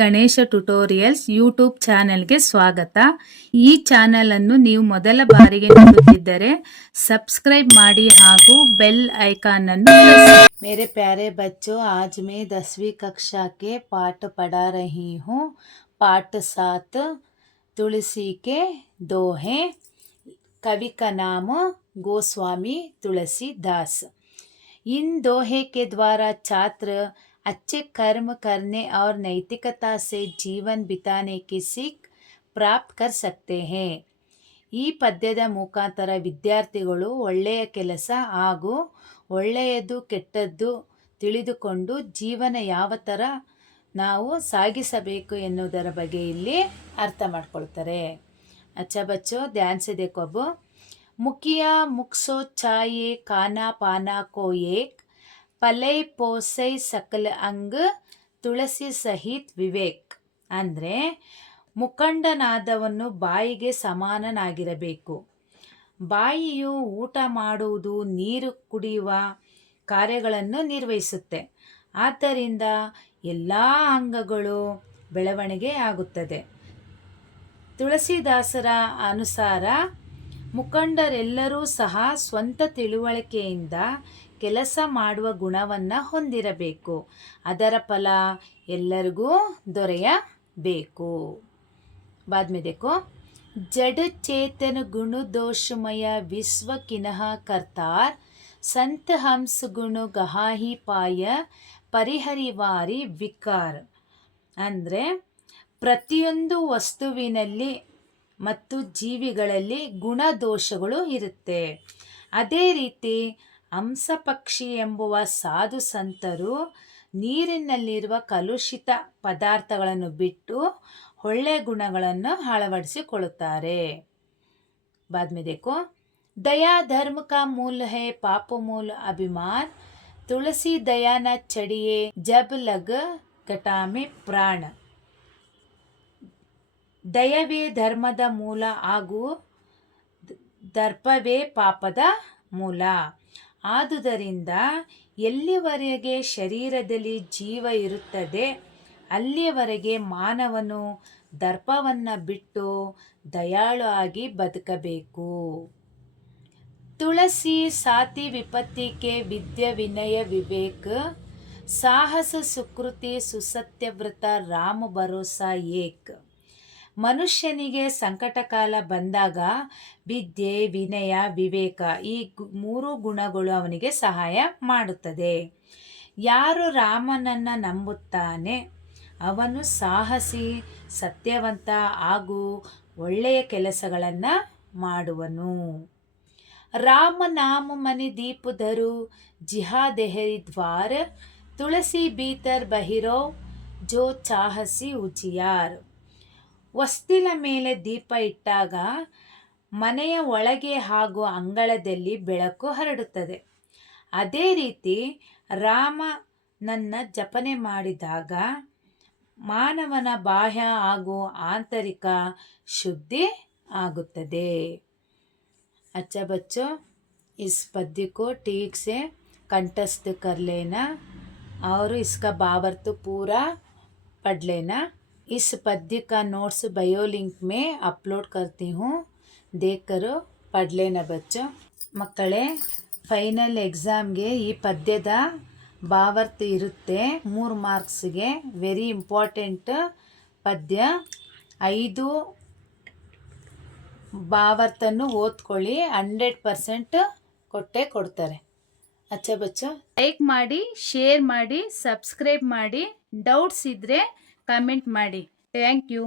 Ganesha tutorials YouTube ಚಾನೆಲ್ಗೆ ಸ್ವಾಗತ. ಈ ಚಾನೆಲ್ ಅನ್ನು ನೀವು ಮೊದಲ ಬಾರಿಗೆ ನೋಡುತ್ತಿದ್ದರೆ ಸಬ್ಸ್ಕ್ರೈಬ್ ಮಾಡಿ ಹಾಗೂ ಬೆಲ್ ಐಕಾನ್ ಅನ್ನು ಪ್ರೆಸ್. मेरे प्यारे बच्चों, आज मैं 10वीं कक्षा के पाठ पढ़ा रही हूँ. पाठ 7 तुलसी के दोहे. कवि का नाम गोस्वामी तुलसीदास. इन दोहे के द्वारा छात्र अच्छे कर्म करने और नैतिकता से जीवन बिताने की सीख प्राप्त कर सकते हैं. ಈ ಪದ್ಯದ ಮುಖಾಂತರ ವಿದ್ಯಾರ್ಥಿಗಳು ಒಳ್ಳೆಯ ಕೆಲಸ ಹಾಗೂ ಒಳ್ಳೆಯದು ಕೆಟ್ಟದ್ದು ತಿಳಿದುಕೊಂಡು ಜೀವನ ಯಾವ ಥರ ನಾವು ಸಾಗಿಸಬೇಕು ಎನ್ನುವುದರ ಬಗ್ಗೆ ಇಲ್ಲಿ ಅರ್ಥ ಮಾಡ್ಕೊಳ್ತಾರೆ. अच्छा बच्चों, ध्यान से देखो. अब मुखिया मुखसो चाहिए खाना पाना को एक पलय पोसै सकल अंग ತುಳಸಿ ಸಹಿತ್ ವಿವೇಕ್. ಅಂದರೆ ಮುಖಂಡನಾದವನು ಬಾಯಿಗೆ ಸಮಾನನಾಗಿರಬೇಕು. ಬಾಯಿಯು ಊಟ ಮಾಡುವುದು, ನೀರು ಕುಡಿಯುವ ಕಾರ್ಯಗಳನ್ನು ನಿರ್ವಹಿಸುತ್ತೆ. ಆದ್ದರಿಂದ ಎಲ್ಲ ಅಂಗಗಳು ಬೆಳವಣಿಗೆ ಆಗುತ್ತದೆ. ತುಳಸಿದಾಸರ ಅನುಸಾರ ಮುಖಂಡರೆಲ್ಲರೂ ಸಹ ಸ್ವಂತ ತಿಳುವಳಿಕೆಯಿಂದ ಕೆಲಸ ಮಾಡುವ ಗುಣವನ್ನು ಹೊಂದಿರಬೇಕು. ಅದರ ಫಲ ಎಲ್ಲರಿಗೂ ದೊರೆಯಬೇಕು. बाद में देखो. जड़ चेतन गुण दोषमय विश्व किनः करतार संत हंस गुण गहाही पाय ಪರಿಹರಿವಾರಿ ವಿಕಾರ. ಅಂದರೆ ಪ್ರತಿಯೊಂದು ವಸ್ತುವಿನಲ್ಲಿ ಮತ್ತು ಜೀವಿಗಳಲ್ಲಿ ಗುಣದೋಷಗಳು ಇರುತ್ತೆ. ಅದೇ ರೀತಿ ಹಂಸಪಕ್ಷಿ ಎಂಬುವ ಸಾಧು ಸಂತರು ನೀರಿನಲ್ಲಿರುವ ಕಲುಷಿತ ಪದಾರ್ಥಗಳನ್ನು ಬಿಟ್ಟು ಒಳ್ಳೆಯ ಗುಣಗಳನ್ನು ಅಳವಡಿಸಿಕೊಳ್ಳುತ್ತಾರೆ. बाद में देखो. दया धर्म का मूल है, पाप मूल अभिमान. तुलसी दया न चढ़िए जब लग घटा में प्राण. ದಯವೇ ಧರ್ಮದ ಮೂಲ ಹಾಗೂ ದರ್ಪವೇ ಪಾಪದ ಮೂಲ. ಆದುದರಿಂದ ಎಲ್ಲಿವರೆಗೆ ಶರೀರದಲ್ಲಿ ಜೀವ ಇರುತ್ತದೆ ಅಲ್ಲಿಯವರೆಗೆ ಮಾನವನು ದರ್ಪವನ್ನು ಬಿಟ್ಟು ದಯಾಳು ಆಗಿ ಬದುಕಬೇಕು. ತುಳಸಿ ಸಾತಿ ವಿಪತ್ತಿಗೆ ವಿದ್ಯೆ ವಿನಯ ವಿವೇಕ ಸಾಹಸ ಸುಕೃತಿ ಸುಸತ್ಯವ್ರತ ರಾಮ ಭರೋಸಾ ಏಕ್. ಮನುಷ್ಯನಿಗೆ ಸಂಕಟಕಾಲ ಬಂದಾಗ ವಿದ್ಯೆ ವಿನಯ ವಿವೇಕ ಈ 3 ಗುಣಗಳು ಅವನಿಗೆ ಸಹಾಯ ಮಾಡುತ್ತದೆ. ಯಾರು ರಾಮನನ್ನು ನಂಬುತ್ತಾನೆ ಅವನು ಸಾಹಸಿ, ಸತ್ಯವಂತ ಹಾಗೂ ಒಳ್ಳೆಯ ಕೆಲಸಗಳನ್ನು ಮಾಡುವನು. ರಾಮ ನಾಮ ಮನಿ ದೀಪ ಧರು ಜಿಹಾದೆಹರಿ ದ್ವಾರ ತುಳಸಿ ಭೀತರ್ ಬಹಿರೋ ಜೋ ಚಾಹಸಿ ಉಜಿಯಾರ್. ಹೊಸ್ತಿಲ ಮೇಲೆ ದೀಪ ಇಟ್ಟಾಗ ಮನೆಯ ಒಳಗೆ ಹಾಗೂ ಅಂಗಳದಲ್ಲಿ ಬೆಳಕು ಹರಡುತ್ತದೆ. ಅದೇ ರೀತಿ ರಾಮನನ್ನು ಜಪನೆ ಮಾಡಿದಾಗ ಮಾನವನ ಬಾಹ್ಯ ಹಾಗೂ ಆಂತರಿಕ ಶುದ್ಧಿ ಆಗುತ್ತದೆ. अच्छा बच्चों, इस पद्य को ठीक से कंठस्थ कर लेना और इसका भावार्थ पूरा पढ़ लेना. इस पद्य का नोट्स बायो लिंक में अपलोड करती हूँ, देख कर पढ़ लेना बच्चों. ಮಕ್ಕಳೇ, ಫೈನಲ್ ಎಕ್ಸಾಮ್ಗೆ ಈ ಪದ್ಯದ ಭಾವಾರ್ಥ ಇರುತ್ತೆ 3 ಮಾರ್ಕ್ಸ್ಗೆ. ವೆರಿ ಇಂಪಾರ್ಟೆಂಟ್ ಪದ್ಯ. 5 ಭಾವಾರ್ಥನ್ನು ಓದ್ಕೊಳ್ಳಿ, 100% ಕೊಟ್ಟೇ ಕೊಡ್ತಾರೆ. ಅಚ್ಚಾ ಬಚ್ಚೋ, ಲೈಕ್ ಮಾಡಿ, ಶೇರ್ ಮಾಡಿ, ಸಬ್ಸ್ಕ್ರೈಬ್ ಮಾಡಿ. ಡೌಟ್ಸ್ ಇದ್ದರೆ ಕಮೆಂಟ್ ಮಾಡಿ. Thank you.